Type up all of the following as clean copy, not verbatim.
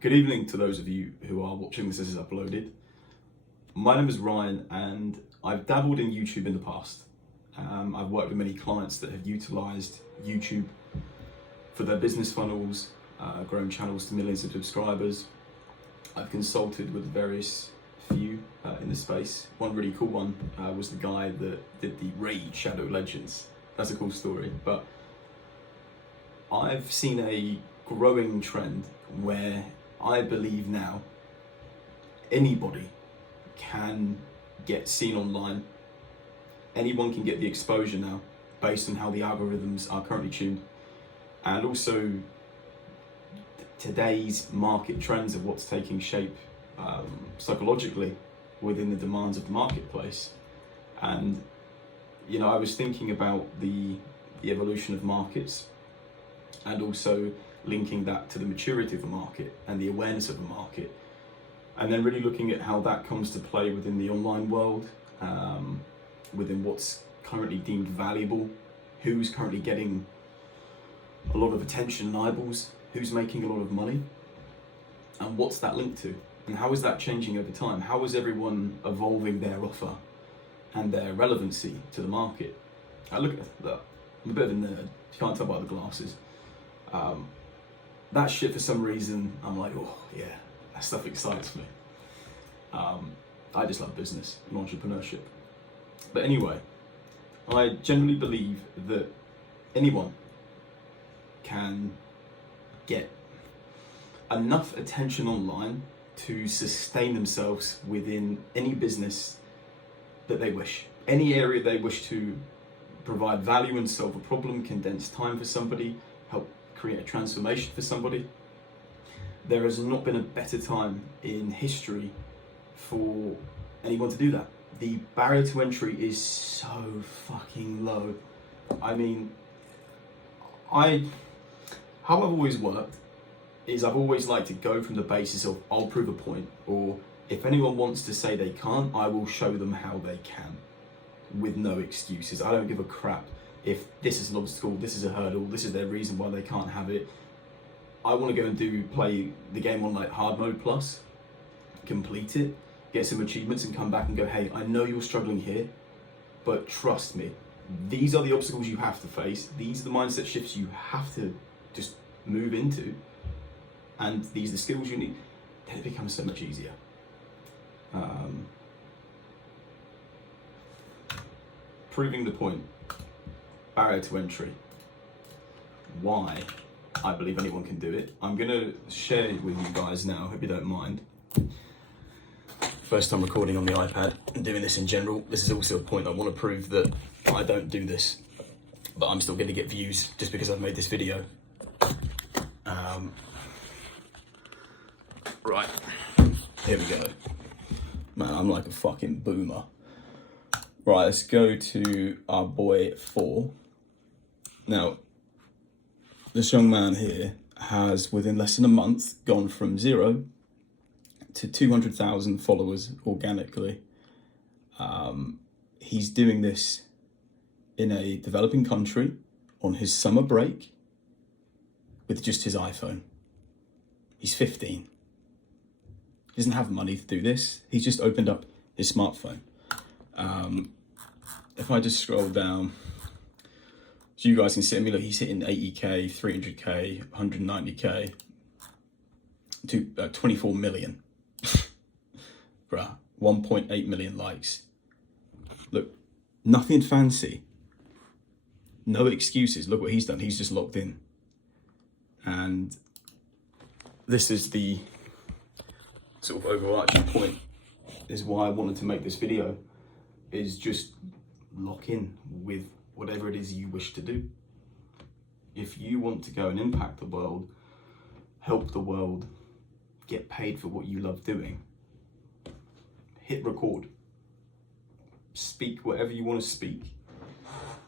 Good evening to those of you who are watching this as it's uploaded. My name is Ryan and I've dabbled in YouTube in the past. I've worked with many clients that have utilised YouTube for their business funnels, grown channels to millions of subscribers. I've consulted with various few in the space. One really cool one was the guy that did the Raid Shadow Legends. That's a cool story, but I've seen a growing trend where I believe now anybody can get seen online. Anyone can get the exposure now based on how the algorithms are currently tuned, and also today's market trends of what's taking shape psychologically within the demands of the marketplace. And you know, I was thinking about the evolution of markets and also linking that to the maturity of a market and the awareness of a market, and then really looking at how that comes to play within the online world, within what's currently deemed valuable, who's currently getting a lot of attention and eyeballs, who's making a lot of money, and what's that linked to, and how is that changing over time? How is everyone evolving their offer and their relevancy to the market? I look at that, I'm a bit of a nerd, you can't tell by the glasses. That shit, for some reason, I'm like, oh yeah, that stuff excites me. I just love business and entrepreneurship. But anyway, I generally believe that anyone can get enough attention online to sustain themselves within any business that they wish. Any area they wish to provide value and solve a problem, condense time for somebody, help create a transformation for somebody. There has not been a better time in history for anyone to do that. The barrier to entry is so fucking low. I mean, how I've always worked is I've always liked to go from the basis of I'll prove a point, or if anyone wants to say they can't, I will show them how they can, with no excuses. I don't give a crap if this is an obstacle, this is a hurdle, this is their reason why they can't have it. I want to go and play the game on like hard mode plus, complete it, get some achievements and come back and go, hey, I know you're struggling here, but trust me, these are the obstacles you have to face, these are the mindset shifts you have to just move into, and these are the skills you need. Then it becomes so much easier. Proving the point. Barrier to entry. Why I believe anyone can do it. I'm gonna share it with you guys now, hope you don't mind. First time recording on the iPad and doing this in general. This is also a point I want to prove that I don't do this, but I'm still gonna get views just because I've made this video. Right, here we go. Man, I'm like a fucking boomer. Right, let's go to our boy 4. Now, this young man here has, within less than a month, gone from 0 to 200,000 followers organically. He's doing this in a developing country on his summer break with just his iPhone. He's 15. He doesn't have money to do this. He's just opened up his smartphone. If I just scroll down, so you guys can see, I mean, look, he's hitting 80k, 300k, 190k, to 24 million. Bruh, 1.8 million likes. Look, nothing fancy. No excuses. Look what he's done. He's just locked in. And this is the sort of overarching point, is why I wanted to make this video, is just lock in with whatever it is you wish to do. If you want to go and impact the world, help the world, get paid for what you love doing, hit record, speak whatever you want to speak,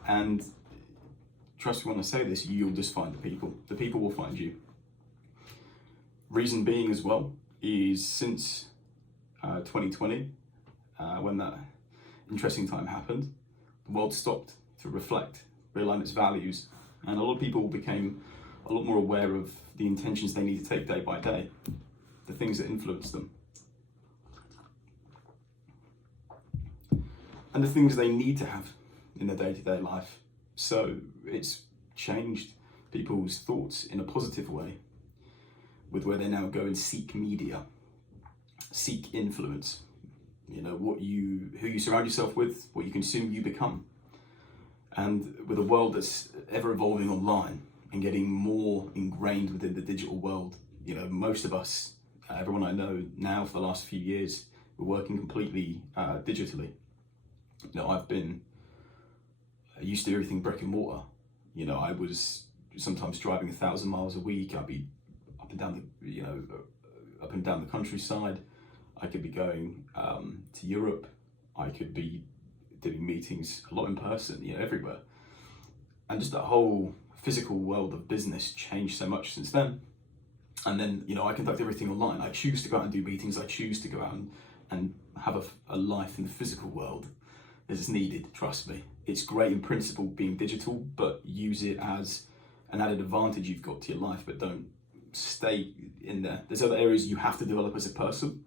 and trust me when I say this, you'll just find the people. The people will find you. Reason being as well is since 2020, when that interesting time happened, the world stopped to reflect, realign its values, and a lot of people became a lot more aware of the intentions they need to take day by day. the things that influence them, and the things they need to have in their day-to-day life. So it's changed people's thoughts in a positive way, with where they now go and seek media, seek influence. You know, who you surround yourself with, what you consume, you become. And with a world that's ever evolving online and getting more ingrained within the digital world, you know, most of us, everyone I know now for the last few years, we're working completely digitally. You know, I used to do everything brick and mortar. You know, I was sometimes driving 1,000 miles a week. I'd be up and down the countryside. I could be going to Europe. I could be doing meetings a lot in person, you know, everywhere. And just that whole physical world of business changed so much since then. And then, you know, I conduct everything online. I choose to go out and do meetings. I choose to go out and have a life in the physical world as needed, trust me. It's great in principle being digital, but use it as an added advantage you've got to your life, but don't stay in there. There's other areas you have to develop as a person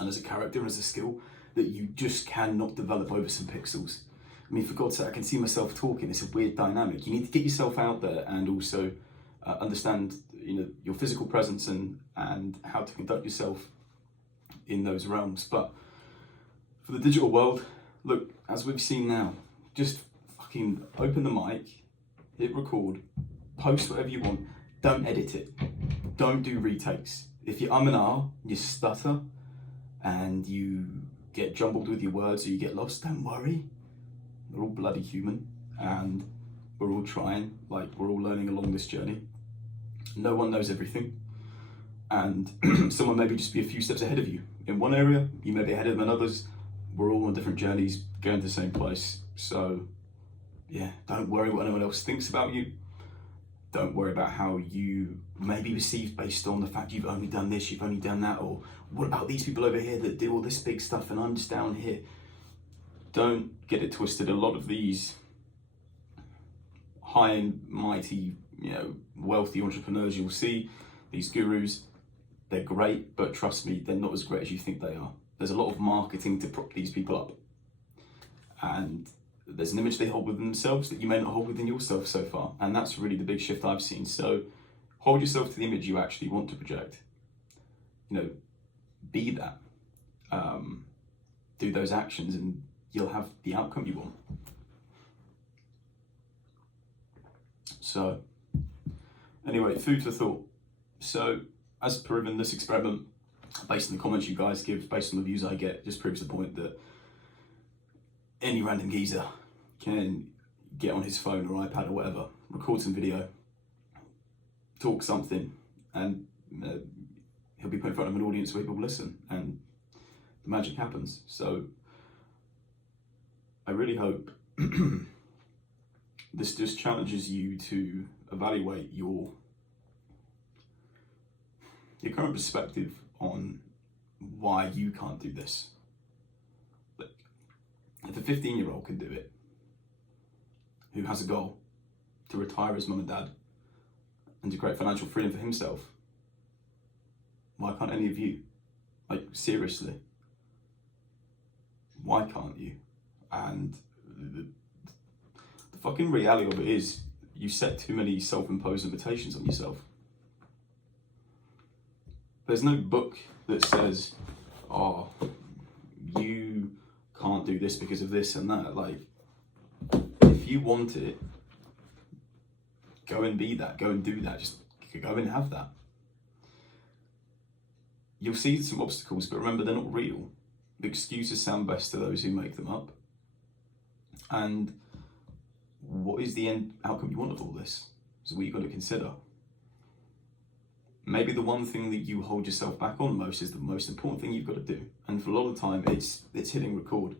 and as a character and as a skill that you just cannot develop over some pixels. I mean, for God's sake, I can see myself talking. It's a weird dynamic. You need to get yourself out there and also understand, you know, your physical presence and how to conduct yourself in those realms. But for the digital world, look, as we've seen now, just fucking open the mic, hit record, post whatever you want. Don't edit it. Don't do retakes. If you and ah, you stutter, and you get jumbled with your words or you get lost, don't worry. We're all bloody human and we're all trying, like we're all learning along this journey. No one knows everything, and someone maybe just be a few steps ahead of you. In one area, you may be ahead of them in others. We're all on different journeys going to the same place. So yeah, don't worry what anyone else thinks about you. Don't worry about how you may be perceived based on the fact you've only done this, you've only done that, or what about these people over here that do all this big stuff and I'm just down here. Don't get it twisted. A lot of these high and mighty, you know, wealthy entrepreneurs you'll see, these gurus, they're great, but trust me, they're not as great as you think they are. There's a lot of marketing to prop these people up. And there's an image they hold within themselves that you may not hold within yourself so far. And that's really the big shift I've seen. So hold yourself to the image you actually want to project. You know, be that. Do those actions and you'll have the outcome you want. So anyway, food for thought. So as per in this experiment, based on the comments you guys give, based on the views I get, just proves the point that any random geezer can get on his phone or iPad or whatever, record some video, talk something, and he'll be put in front of an audience where people listen, and the magic happens. So I really hope this just challenges you to evaluate your current perspective on why you can't do this. If a 15-year-old can do it, who has a goal to retire his mum and dad and to create financial freedom for himself, why can't any of you? Like, seriously, why can't you? And the fucking reality of it is you set too many self-imposed limitations on yourself. There's no book that says, oh, you can't do this because of this and that. Like, if you want it, go and be that, go and do that, just go and have that. You'll see some obstacles, but remember, they're not real. The excuses sound best to those who make them up. And what is the end outcome you want of all this? Is what you've got to consider. Maybe the one thing that you hold yourself back on most is the most important thing you've got to do. And for a lot of the time, it's hitting record.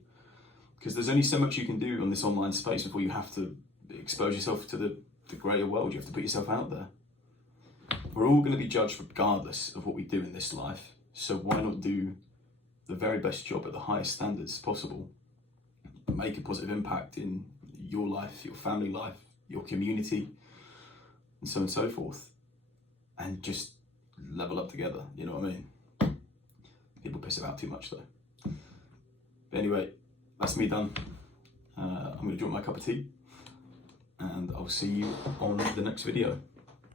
Because there's only so much you can do on this online space before you have to expose yourself to the greater world. You have to put yourself out there. We're all going to be judged regardless of what we do in this life. So why not do the very best job at the highest standards possible? Make a positive impact in your life, your family life, your community, and so on and so forth. And just level up together, you know what I mean? piss about too much though. But anyway, that's me done. I'm going to drink my cup of tea, and I'll see you on the next video.